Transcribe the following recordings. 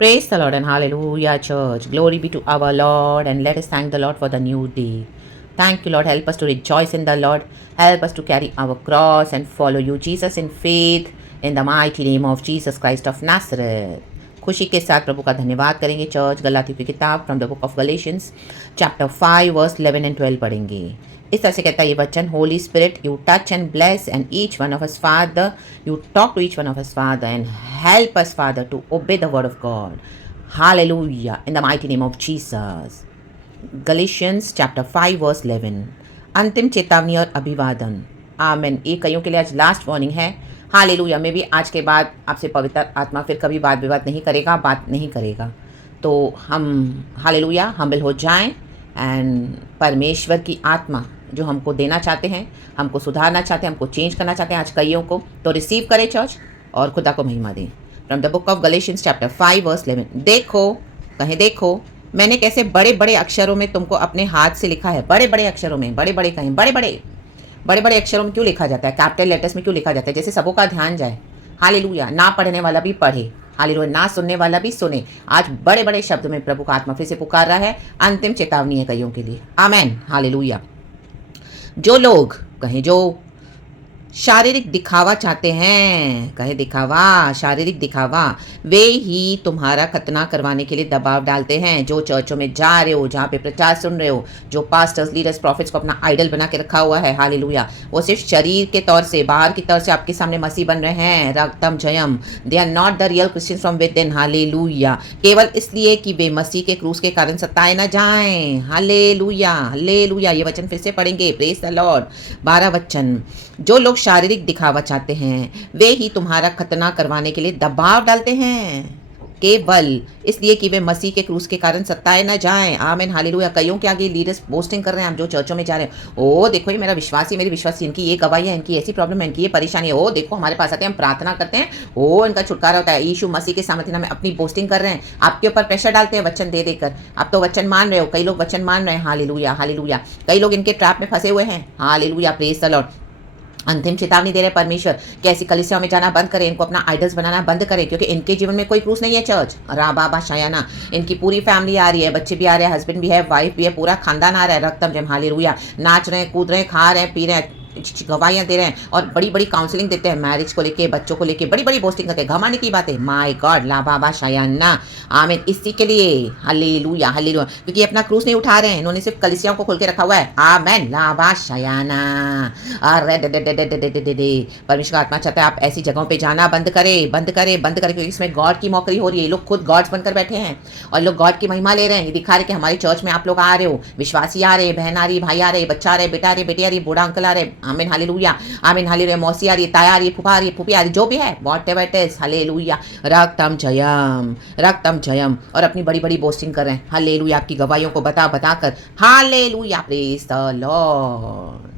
Praise the Lord and hallelujah, church. Glory be to our Lord, and let us thank the Lord for the new day. Thank you, Lord. Help us to rejoice in the Lord. Help us to carry our cross and follow you, Jesus, in faith, in the mighty name of Jesus Christ of Nazareth. खुशी के साथ प्रभु का धन्यवाद करेंगे church. गलातियों की किताब from the book of Galatians chapter 5 verse 11 and 12 पढ़ेंगे। इस तरह से कहता है ये वचन, holy spirit you touch and bless and each one of us father, you talk to each one of us father and help us father to obey the word of God. Hallelujah, in the mighty name of Jesus. Galatians chapter 5 verse 11. अंतिम चेतावनी और अभिवादन। आमेन। ये कईयों के लिए आज last warning है। हालेलुया। मैं भी आज के बाद आपसे पवित्र आत्मा फिर कभी वाद विवाद नहीं करेगा, बात नहीं करेगा। तो हम हालेलुया हम्बल हो जाएं एंड परमेश्वर की आत्मा जो हमको देना चाहते हैं, हमको सुधारना चाहते हैं, हमको चेंज करना चाहते हैं आज कईयों को, तो रिसीव करें चर्च और खुदा को महिमा दें। From the book of Galatians chapter 5 verse 11। देखो, कहें देखो, मैंने कैसे बड़े बड़े अक्षरों में तुमको अपने हाथ से लिखा है। बड़े बड़े अक्षरों में, बड़े बड़े कहें, बड़े बड़े अक्षरों में क्यों लिखा जाता है? कैपिटल लेटर्स में क्यों लिखा जाता है? जैसे सबों का ध्यान जाए। हालेलुया। ना पढ़ने वाला भी पढ़े, हालेलुया, ना सुनने वाला भी सुने। आज बड़े बड़े शब्द में प्रभु का आत्मा फिर से पुकार रहा है। अंतिम चेतावनी है कईयों के लिए। आमेन। हालेलुया। जो लोग, कहें जो शारीरिक दिखावा चाहते हैं, कहे दिखावा, शारीरिक दिखावा, वे ही तुम्हारा खतना करवाने के लिए दबाव डालते हैं। जो चर्चों में जा रहे हो, जहाँ पे प्रचार सुन रहे हो, जो पास्टर्स, लीडर्स, प्रॉफिट्स को अपना आइडल बना के रखा हुआ है, हालेलुया, वो सिर्फ शरीर के तौर से, बाहर की तौर से आपके सामने मसीह बन रहे हैं, रक्तम जयम। They are not the real Christian from within, hallelujah. केवल इसलिए कि वे मसीह के क्रूस के कारण सताए न जाएं। Hallelujah, hallelujah. ये वचन फिर से पढ़ेंगे। Praise the Lord. 12 वचन। जो लोग शारीरिक दिखावा चाहते हैं वे ही तुम्हारा खतना करवाने के लिए दबाव डालते हैं, केवल इसलिए कि वे मसीह के क्रूस के कारण सताए न जाएं। आमीन, हालेलुया। कईयों के आगे लीडर्स पोस्टिंग कर रहे हैं, हम जो चर्चों में जा रहे हैं, ओ देखो ये मेरा विश्वासी, मेरी विश्वासी, इनकी ये गवाही है, इनकी ऐसी प्रॉब्लम है, इनकी ये परेशानी है, ओ देखो हमारे पास आते हैं, हम प्रार्थना करते हैं, ओ इनका छुटकारा होता है। यीशु मसीह के सामर्थ्य में अपनी पोस्टिंग कर रहे हैं, आपके ऊपर प्रेशर डालते हैं वचन दे देकर। आप तो वचन मान रहे हो, कई लोग वचन मान रहे हैं, हालेलुया, हालेलुया। कई लोग इनके ट्रैप में फंसे हुए हैं, हालेलुया, प्रेज द लॉर्ड। अंतिम चेतावनी दे रहे परमेश्वर कि ऐसी कलीसियाओं में जाना बंद करें, इनको अपना आइडल्स बनाना बंद करें, क्योंकि इनके जीवन में कोई क्रूस नहीं है चर्च। रा बाबा शायाना। इनकी पूरी फैमिली आ रही है, बच्चे भी आ रहे हैं, हस्बैंड भी है, वाइफ भी है, पूरा खानदान आ रहा है, रक्तम जम, हालेलुया, नाच रहे हैं, कूद रहे हैं, खा रहे हैं, पी रहे हैं, गवाहियाँ दे रहे हैं और बड़ी बड़ी काउंसलिंग देते हैं, मैरिज को लेके, बच्चों को लेके बड़ी बड़ी पोस्टिंग करते हैं, घमाने की बातें। माय गॉड, ला बाबा शायाना। आमीन। इसी के लिए हालेलुया, हालेलुया, क्योंकि अपना क्रूस नहीं उठा रहे हैं, इन्होंने सिर्फ कलीसियाओं को खोल के रखा हुआ है। आमीन, ला बा शायाना। अरे परमेश्वर का आत्मा चाहता है आप ऐसी जगहों पे जाना बंद करें, बंद करें, बंद करें, क्योंकि इसमें गॉड की मौकरी हो रही है। लोग खुद गॉड्स बनकर बैठे हैं और लोग गॉड की महिमा ले रहे हैं। ये दिखा रहे कि हमारे चर्च में आप लोग आ रहे हो, विश्वासी आ रहे, बहन आ रही, भाई आ रहे, बच्चा आ रहे, बेटा आ रहे, बेटी आ रही, बूढ़ा अंकल आ रहे। आमीन, हालेलुया, आमीन, हालेलुया। मौसी आ रही, ताया आ रही, फूफा आ रही, फूफी आ रही, जो भी है, whatever it is, hallelujah, रक्तम Jayam, रक्तम Jayam. और अपनी बड़ी बड़ी बोस्टिंग कर रहे हैं, हालेलुया, आपकी गवाहियों को बता बता कर, हालेलुया, प्रेज द लॉर्ड।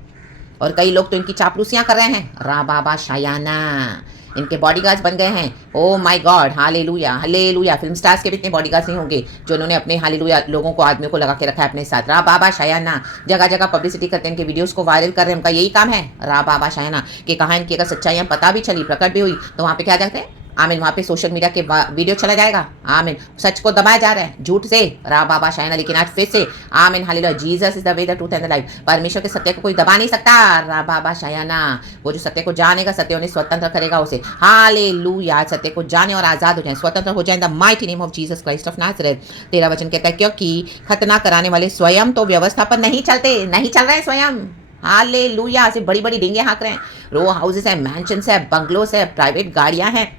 और कई लोग तो इनकी चापलूसियां कर रहे हैं, रा बाबा शायाना, इनके बॉडीगार्ड्स बन गए हैं। Oh my God, hallelujah, hallelujah. Film stars के भी इतने बॉडीगार्ड्स नहीं होंगे जो इन्होंने अपने हालेलुया लोगों को, आदमियों को लगा के रखा है अपने साथ। रा बाबा शायाना। जगह जगह पब्लिसिटी करते हैं, इनके वीडियोस को वायरल कर रहे हैं, उनका यही काम है, रा बाबा शायाना, कि कहाँ इनकी अगर सच्चाइयाँ पता भी चली, प्रकट भी हुई, तो वहाँ पे क्या जाते हैं, आमीन, वहाँ पे सोशल मीडिया के वीडियो चला जाएगा। आमीन, सच को दबाया जा रहा है झूठ से, रा बाबा शायना। लेकिन आज फिर से आमीन, hallelujah, Jesus is the way, the truth and the life. परमेश्वर के सत्य को कोई दबा नहीं सकता, रा बाबा शायना। वो जो सत्य को जानेगा, सत्य उन्हें स्वतंत्र करेगा उसे। हालेलुया, सत्य को जाने और आजाद हो जाए, स्वतंत्र हो जाए, इन the mighty name of Jesus Christ of Nazareth. 13 वचन कहता है, क्योंकि खतना कराने वाले स्वयं तो व्यवस्था पर नहीं चलते, नहीं चल रहे हैं स्वयं, हालेलुया, सिर्फ बड़ी बड़ी डींगे हाँक रहे हैं। रो हाउसेस है, मैंशंस है, बंगलोस है, प्राइवेट गाड़ियां हैं,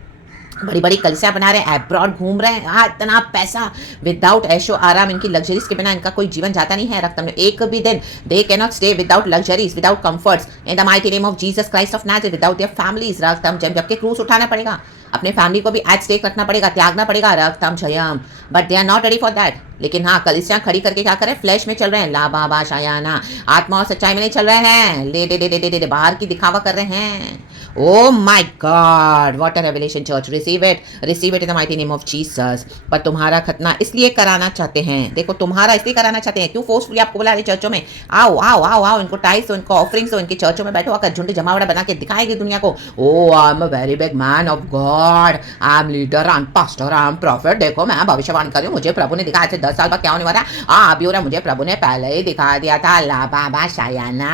बड़ी बड़ी कलिसियां बना रहे हैं, अब्रॉड घूम रहे हैं। हाँ, इतना पैसा, विदाउट ऐशो आराम, इनकी लग्जरीज के बिना इनका कोई जीवन जाता नहीं है। रक्त में एक भी दिन they can not stay without luxuries, without comforts, in the mighty name of Jesus Christ of Nazareth, without their families. रक्तम जयम। जबकि क्रूस उठाना पड़ेगा, अपने फैमिली को भी एट स्टेक रखना पड़ेगा, त्यागना पड़ेगा, रक्तम जयम, but they are not ready for that. लेकिन हाँ, कलिसियां खड़ी करके क्या करें, फ्लैश में चल रहे हैं, ला बाबा शायाना, आत्मा और सच्चाई में नहीं चल रहे हैं, ले दे दे दे दे दे बाहर की दिखावा कर रहे हैं। Oh my God, what a revelation, church. Receive it in the mighty name of Jesus. पर तुम्हारा खतना इसलिए कराना चाहते हैं, देखो तुम्हारा इसलिए कराना चाहते हैं, क्यों फोर्सफुली आपको बुला रहे चर्चों में, आओ आओ आओ आओ, इनको टाइस हो, इनको ऑफरिंग्स हो, इनके चर्चों में बैठो, आकर झुंड जमावड़ा बना के दिखाएगी दुनिया को, oh I am a very big man of God, Lord, I am leader, I am pastor, I am prophet, देखो मैं भविष्यवाणी कर रही हूँ, मुझे प्रभु ने दिखाया था 10 साल बाद क्या होने वाला है। अभी हो रहा है, मुझे प्रभु ने पहले ही दिखा दिया था। ला बाबा शायाना,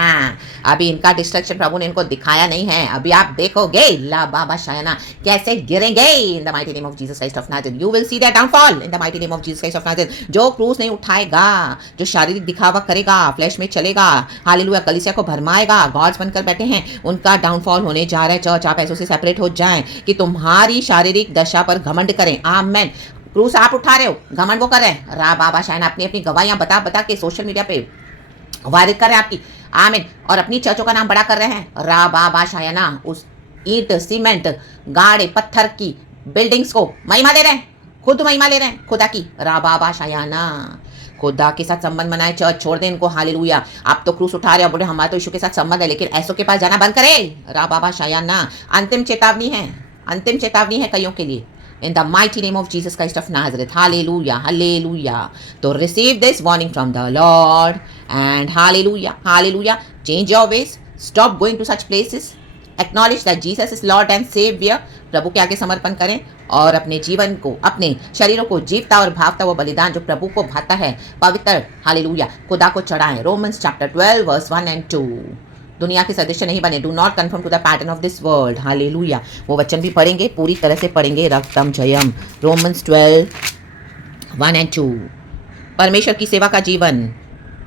अभी इनका डिस्ट्रक्शन प्रभु ने इनको दिखाया नहीं है, अभी आप देखोगे ला बाबा शायाना कैसे गिरेंगे। In the mighty name of Jesus Christ of Nazareth you will see their downfall in the mighty name of Jesus Christ of Nazareth. जो क्रूस नहीं उठाएगा, जो शारीरिक दिखावा करेगा, फ्लैश में चलेगा, हालेलुया, कलीसिया को भरमाएगा, गॉड्स बनकर बैठे हैं, उनका डाउनफॉल होने जा रहा है। चर्च, आप ऐसों से सेपरेट हो जाएं कि तुम्हारी शारीरिक दशा पर घमंड करें। आमेन। क्रूस आप उठा रहे हो, घमंड वो कर रहे हैं। रा बाबा शायन अपनी अपनी गवाहियां बता बता के सोशल मीडिया पे वायरल कर रहे हैं आपकी। आमीन। और अपनी चर्चों का नाम बड़ा कर रहे हैं। रा बाबा शायना उस ईंट, सीमेंट, गाड़े, पत्थर की बिल्डिंग्स को महिमा दे रहे हैं, खुद महिमा ले रहे हैं खुदा की। रा बाबा शायाना, खुदा के साथ संबंध बनाए, चर्च छोड़ दें इनको। हालेलुया। आप तो क्रूस उठा रहे हो, बोले हमारा तो यीशु के साथ संबंध है, लेकिन ऐसों के पास जाना बंद करे। रा बाबा शायाना, अंतिम चेतावनी है, अंतिम चेतावनी है कईयों के लिए। In the mighty name of Jesus Christ of Nazareth, hallelujah, hallelujah. So receive this warning from the Lord and hallelujah, hallelujah. Change your ways, stop going to such places. Acknowledge that Jesus is Lord and Savior. प्रभु के आगे समर्पण करें और अपने जीवन को, अपने शरीरों को जीवता और भावता वो बलिदान जो प्रभु को भाता है, पवित्र हालेलुया खुदा को चढ़ाएं। Romans chapter 12 verse 1 and 2। दुनिया के सदस्य नहीं बने, do not confirm to the pattern of this world. Hallelujah. वो वचन भी पढ़ेंगे, पूरी तरह से पढ़ेंगे। रक्तम जयम, रोमन्स 12 1 and 2। परमेश्वर की सेवा का जीवन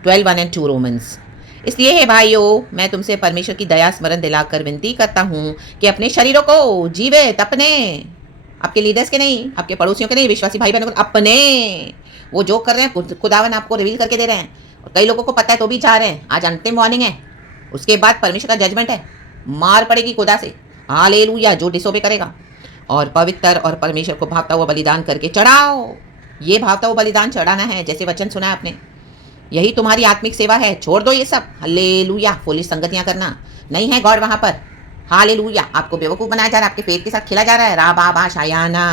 12 1 and 2 रोमन्स। इसलिए हे भाइयों, मैं तुमसे परमेश्वर की दया स्मरण दिलाकर विनती करता हूँ कि अपने शरीरों को जीवित, अपने, आपके लीडर्स के नहीं, आपके पड़ोसियों के नहीं, विश्वासी भाई बहनों को अपने, वो जो कर रहे हैं खुदावन आपको रिवील करके दे रहे हैं, और कई लोगों को पता है तो भी जा रहे हैं। आज अंतिम वार्निंग है, उसके बाद परमेश्वर का जजमेंट है, मार पड़ेगी खुदा से। हालेलुया। जो डिसोबे करेगा। और पवित्र और परमेश्वर को भावता हुआ बलिदान करके चढ़ाओ। ये भावता हुआ बलिदान चढ़ाना है, जैसे वचन सुना है आपने, यही तुम्हारी आत्मिक सेवा है। छोड़ दो ये सब। हालेलुया। फुलिश संगतियां करना नहीं है गॉड वहां पर। हालेलुया। आपको बेवकूफ बनाया जा रहा है, आपके पेट के साथ खेला जा रहा है। रा बाबा शायाना,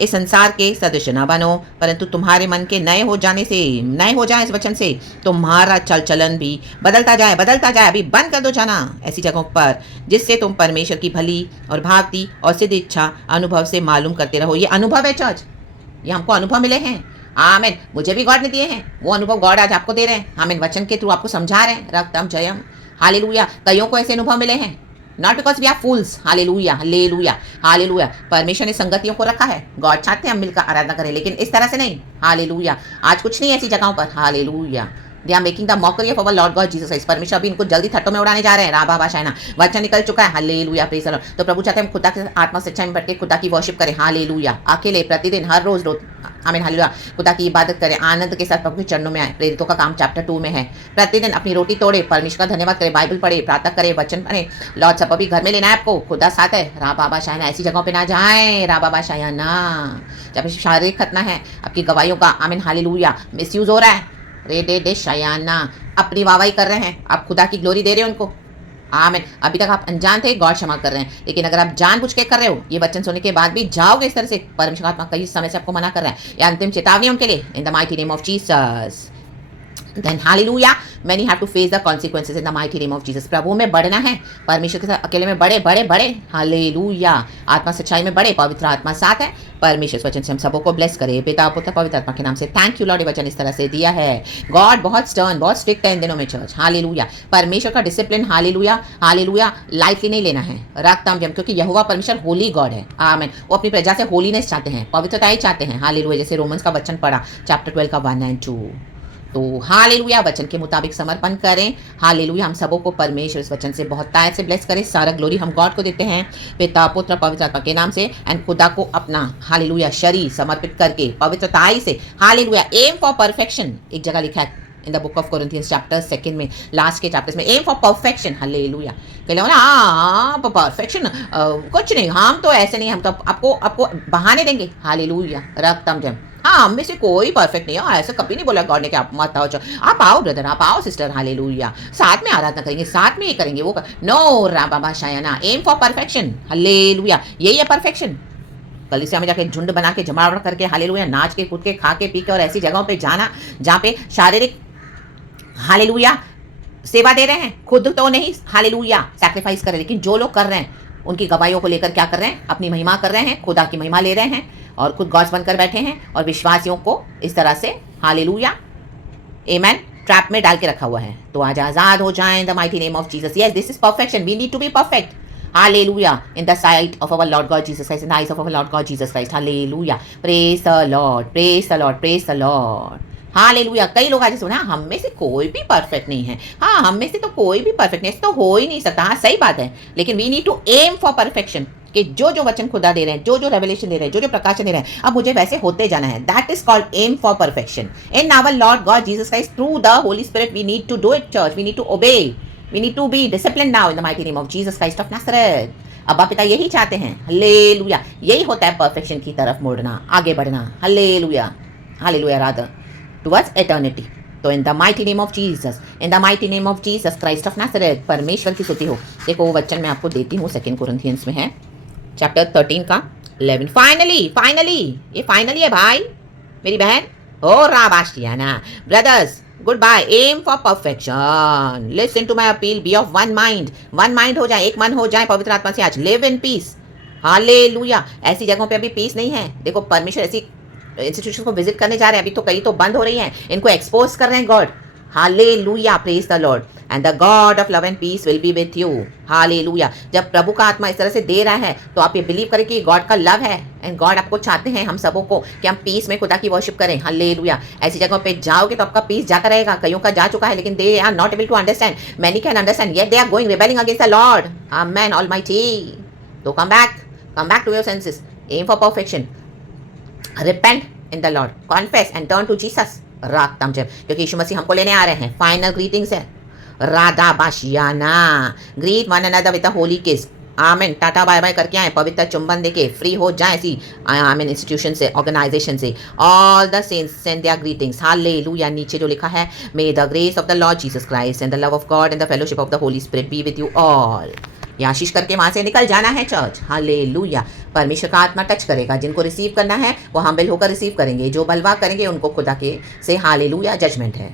इस संसार के सदस्य न बनो, परंतु तुम्हारे मन के नए हो जाने से, नए हो जाए इस वचन से, तुम्हारा चल चलन भी बदलता जाए, बदलता जाए। अभी बंद कर दो जाना ऐसी जगहों पर जिससे तुम परमेश्वर की भली और भावती और सिद्ध इच्छा अनुभव से मालूम करते रहो। ये अनुभव है चर्च, ये हमको अनुभव मिले हैं। आमीन। मुझे भी गॉड ने दिए हैं, वो अनुभव गॉड आज आपको दे रहे हैं। आमीन। वचन के थ्रू आपको समझा रहे हैं। रक्तम जयम। हालेलुया। कईयों को ऐसे अनुभव मिले हैं, not because we are fools. Hallelujah, hallelujah, hallelujah. परमेश्वर ने संगतियों को रखा है, गॉड चाहते हैं हम मिलकर आराधना करें, लेकिन इस तरह से नहीं। हालेलुया। आज कुछ नहीं ऐसी जगहों पर। Hallelujah. They are making the mockery of our lord God Jesus Christ. परमेश्वर अभी इनको जल्दी थट्टों में उड़ाने जा रहे हैं। राबा बाशाना, वचन निकल चुका है। Hallelujah, praise the Lord. तो प्रभु चाहते हैं हम खुदा के आत्मा सच्चाई में बैठ के खुदा की वर्शिप करें। हालेलुया। अकेले प्रतिदिन हर रोज आमीन। हालेलुया। खुदा की इबादत करें, आनंद के साथ प्रभु के चरणों में आए। प्रेरितों का काम चैप्टर 2 में है। प्रतिदिन अपनी रोटी तोड़े, परमेश्वर का धन्यवाद करें, बाइबल पढ़े, प्रार्थना करें, वचन पढ़े। लॉर्ड सप्पर भी घर में लेना है आपको, खुदा साथ है। रा बाबा शायना, ऐसी जगहों पे ना जाएं। रा बाबा शायना, जब शारीरिक खतना है आपकी गवाहियों का, आमीन हालेलुया, मिसयूज हो रहा है। रे डे डे शायाना, अपनी वाहवाही कर रहे हैं, आप खुदा की ग्लोरी दे रहे हो उनको। आमीन। अभी तक आप अनजान थे, गॉड क्षमा कर रहे हैं, लेकिन अगर आप जानबूझ के कर रहे हो, ये वचन सुनने के बाद भी जाओगे इस तरह से, परमेश्वर आत्मा कई समय से आपको मना कर रहा है। ये अंतिम चेतावनी उनके लिए। इन the mighty name of Jesus. Then hallelujah, many have to face the consequences in the mighty name of Jesus। प्रभु में बढ़ना है, परमेश्वर के साथ अकेले में बड़े बड़े बड़े। हालेलुया। आत्मा सच्चाई में बड़े, पवित्र आत्मा साथ है। परमेश्वर वचन से हम सबों को ब्लेस करे, पिता पुत्र पवित्र आत्मा के नाम से। थैंक यू लॉर्ड, वचन इस तरह से दिया है। गॉड बहुत स्टर्न, बहुत स्ट्रिक्ट है इन दिनों में चर्च। हालेलुया। परमेश्वर का डिसिप्लिन, हालेलुया हालेलुया, लाइटली नहीं लेना है। रखताम जम, क्योंकि यहोवा परमेश्वर होली गॉड है। आमीन। वो अपनी प्रजा से होलीनेस चाहते हैं, पवित्रता ही चाहते हैं। हालेलुया। जैसे रोमन्स का वचन पढ़ा चैप्टर 12 का 1 and 2। तो हालेलुया, वचन के मुताबिक समर्पण करें। हालेलुया। हम सबों को परमेश्वर इस वचन से बहुत तायत से ब्लेस करें। सारा ग्लोरी हम गॉड को देते हैं, पिता पुत्र पवित्र आत्मा के नाम से। एंड खुदा को अपना हालेलुया शरीर समर्पित करके पवित्रताई से, हालेलुया, एम फॉर परफेक्शन। एक जगह लिखा है in the book of Corinthians chapter 2 में, लास्ट के चैप्टर्स में, एम फॉर परफेक्शन। हालेलुया। कहले ना हाँ परफेक्शन कुछ नहीं, हम तो ऐसे नहीं, हम तो आपको बहाने देंगे। हालेलुया। रक्तम जम, हाँ हम में से कोई परफेक्ट नहीं है, ऐसा कभी नहीं बोला गॉड ने कि आप मत आओ, आप आओ ब्रदर, आप आओ सिस्टर। हालेलुया। साथ में आराधना करेंगे, साथ में ये करेंगे, वो नो रा बाबा शायना, एम फॉर परफेक्शन। हालेलुया। यही है परफेक्शन। कलीसिया में जाके झुंड बना के जमावड़ करके, हालेलुया, नाच के कूद के, खा के पी के, और ऐसी जगहों पे जाना जहाँ पे शारीरिक हालेलुया सेवा दे रहे हैं, खुद तो नहीं हालेलुया सैक्रिफाइस कर रहे, लेकिन जो लोग कर रहे हैं उनकी गवाहियों को लेकर क्या कर रहे हैं, अपनी महिमा कर रहे हैं, खुदा की महिमा ले रहे हैं और खुद गॉड्स बनकर बैठे हैं और विश्वासियों को इस तरह से हालेलुया आमेन ट्रैप में डाल के रखा हुआ है। तो आज आजाद हो जाएं in the mighty name of Jesus. Yes, this is perfection, we need to be perfect. Hallelujah in the sight of our Lord God Jesus Christ, in the eyes of our Lord God Jesus Christ. Hallelujah. Praise the Lord. Praise the Lord. Praise the Lord. Hallelujah. कई लोग आज सुना हम में से कोई भी perfect नहीं है। हाँ, हम में से तो कोई भी परफेक्ट नहीं, तो हो ही नहीं सकता। हाँ, सही बात है, लेकिन we need to aim for perfection कि जो जो वचन खुदा दे रहे हैं, जो जो रेवलेशन दे रहे हैं, जो जो प्रकाशन दे रहे हैं, अब मुझे वैसे होते जाना है। That is called aim for perfection in our Lord God Jesus Christ through the Holy Spirit. We need to do it church, we need to obey, we need to be discipline now in the mighty name of Jesus Christ of Nazareth. अब्बा पिता यही चाहते हैं। Hallelujah. यही होता है perfection की तरफ मुड़ना, आगे बढ़ना। Hallelujah. Hallelujah rather towards eternity. तो in the mighty name of Jesus, in the mighty name of Jesus Christ of Nazareth, परमेश्वर की स्तुति हो। देखो वो वचन मैं आपको देती हूँ, 2 कोरिन्थियंस में है, चैप्टर 13 का 11। फाइनली ये फाइनली है भाई, मेरी बहन हो राबाशियाना। Brothers goodbye, aim for perfection, listen to my appeal, be of one mind हो जाए, एक मन हो जाए पवित्र आत्मा से। आज लिव इन पीस। हालेलुया। ऐसी जगहों पे अभी पीस नहीं है। देखो परमेश्वर ऐसी इंस्टीट्यूशन को विजिट करने जा रहे हैं, अभी तो कई तो बंद हो रही हैं, इनको एक्सपोज कर रहे हैं God. Hallelujah, praise the Lord, and the God of love and peace will be with you. Hallelujah. जब प्रभु का आत्मा इस तरह से दे रहा है तो आप ये बिलीव करें कि गॉड का लव है एंड गॉड आपको चाहते हैं, हम सबों को, कि हम पीस में खुदा की वर्शिप करें। हालेलुया। ऐसी जगहों पे जाओगे तो आपका पीस जाता रहेगा। कईयों का जा चुका है, लेकिन they are not able to understand. Many can understand, yet they are going rebelling against the Lord. Amen almighty. तो come back to your senses, aim for perfection, repent in the Lord, confess and turn to Jesus. रातम जब, क्योंकि यीशु मसीह हमको लेने आ रहे हैं। Final greetings है। राधा बाशियाना, greet one another with the holy kiss. Amen. Tata bye bye करके आए, पवित्र चुंबन देके फ्री हो जाए ऐसी आमेन इंस्टीट्यूशन से, ऑर्गेनाइजेशन से। All the saints send their greetings. Hallelujah. नीचे जो लिखा है, मे the grace of the Lord Jesus Christ and the love of God and the fellowship of the Holy spirit be with you all. ये आशीष करके वहां से निकल जाना है चर्च। हालेलुया। परमेश्वर का आत्मा टच करेगा, जिनको रिसीव करना है वो हम्बल होकर रिसीव करेंगे, जो बलवा करेंगे उनको खुदा के से हालेलुया जजमेंट है।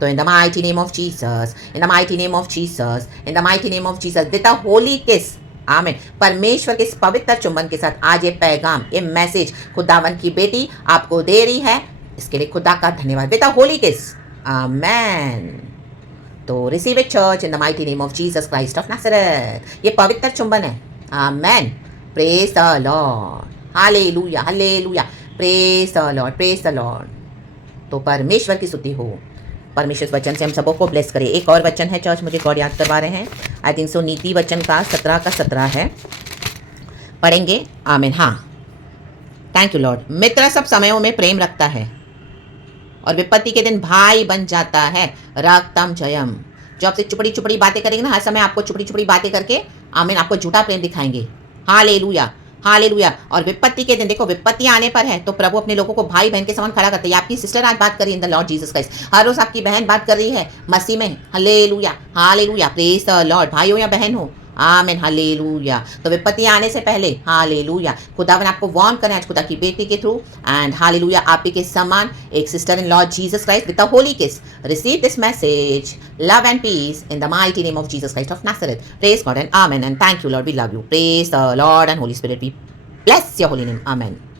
तो in the mighty name of Jesus, in the mighty name of Jesus, in the mighty name of Jesus, with the holy किस। आमीन। परमेश्वर के इस पवित्र चुंबन के साथ आज ये पैगाम, ये मैसेज खुदावन की बेटी आपको दे रही है, इसके लिए खुदा का धन्यवाद। With the holy kiss. Amen. तो receive it church in the mighty name of Jesus Christ of Nazareth. ये पवित्र चुंबन है। Amen. Praise the Lord. Hallelujah. Hallelujah. Praise the Lord. Praise the Lord. तो परमेश्वर की स्तुति हो। परमेश्वर वचन से हम सबों को ब्लेस करे। एक और वचन है चर्च, मुझे गॉड याद करवा रहे हैं। आई थिंक सो नीति वचन का 17 का 17 है, पढ़ेंगे। आमीन। हाँ, थैंक यू लॉर्ड। मित्र सब समयों में प्रेम रखता है और विपत्ति के दिन भाई बन जाता है। रक्तम जयम। जो आपसे चुपड़ी चुपड़ी बातें करेंगे ना, हर समय आपको चुपड़ी चुपड़ी बातें करके आमीन आपको झूठा प्रेम दिखाएंगे। हालेलुया। हालेलुया। और विपत्ति के दिन, देखो विपत्ति आने पर है तो प्रभु अपने लोगों को भाई बहन के समान खड़ा करते हैं। आपकी सिस्टर आज बात कर रही है in the Lord Jesus Christ, हर रोज आपकी बहन बात कर रही है मसीह में। Hallelujah. Hallelujah. Praise the Lord. भाई हो या बहन हो, आमीन। हालेलुया। तो विपत्ति आने से पहले हालेलुया खुदावन आपको वार्न करें आज खुदा की बेटी के थ्रू। एंड हालेलुया आप ही के समान एक sister in Lord Jesus Christ with the holy kiss. Receive this message, love and peace in the mighty name of Jesus Christ of Nazareth. Praise God and amen and thank you Lord, we love you. Praise the Lord and Holy Spirit, we bless your holy name. Amen.